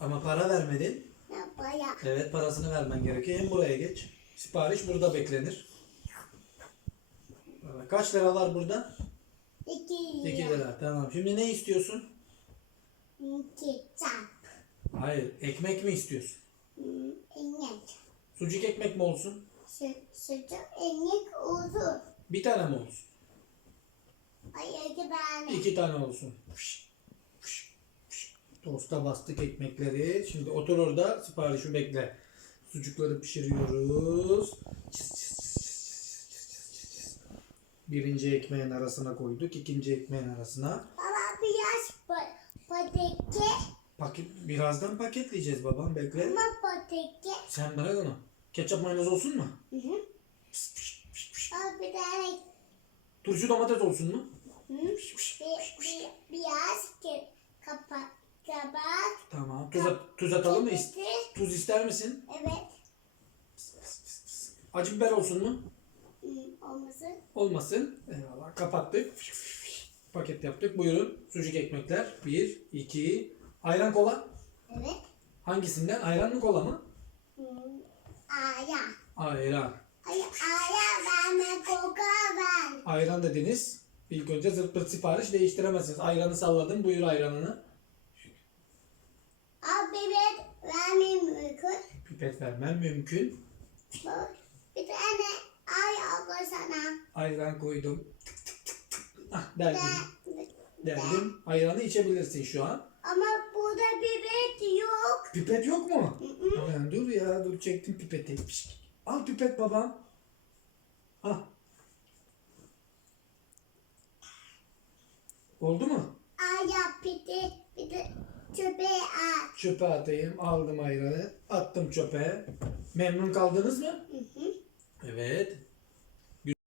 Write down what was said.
Ama para vermedin. Yapaya. Evet parasını vermen gerekiyor. Hem buraya geç. Sipariş burada beklenir. Kaç lira var burada? İki 2 lira. Tamam. Şimdi ne istiyorsun? Çan. Hayır. Ekmek mi istiyorsun? Hmm, İnek. Sucuk ekmek mi olsun? Su, sucuk inek olur. Bir tane mi olsun? Ay iki tane. İki tane olsun. Fış. Tosta bastık ekmekleri. Şimdi otur orada siparişi bekle. Sucukları pişiriyoruz. Çıs, çıs, çıs, çıs, çıs, çıs, çıs, çıs. Birinci ekmeğin arasına koyduk. ikinci ekmeğin arasına. Baba biraz pa pateke. Paket, birazdan paketleyeceğiz babam bekle. Ama pateke. Sen bırak onu. Ketçap mayonez olsun mu? Hı hı. Bir tane. Turşu domates olsun mu? Hı? Bir, bir, biraz kapat. Tuz, at- tuz atalım mı? Kapatı. Tuz ister misin? Evet. Acı biber olsun mu? Hı, olmasın. Olmasın. Eyvallah. Kapattık. Paket yaptık. Buyurun. Sucuk ekmekler. Bir, iki. Ayran kola. Evet. Hangisinden? Ayran mı kola mı? Hı. Aya. Ayran. Ay, aya verme koka ver. Ayran dediniz. İlk önce zırt pırt sipariş değiştiremezsiniz. Ayranı salladım. Buyur ayranını. Bebek vermeyeyim mümkün. Pipet vermem mümkün. Bak, Bir tane ay al koy sana. Ayran koydum. Tık tık tık tık. Ah derdim. Ben- Derdim. Ayranı içebilirsin şu an. Ama burada bebek yok. Pipet yok mu? Hı hı. Aman dur ya dur çektim pipeti. Pişt. Al pipet babam. Al. Oldu mu? Aya piti bir de çöpe at. Çöpe atayım. Aldım ayranı. Attım çöpe. Memnun kaldınız mı? Hı hı. Evet.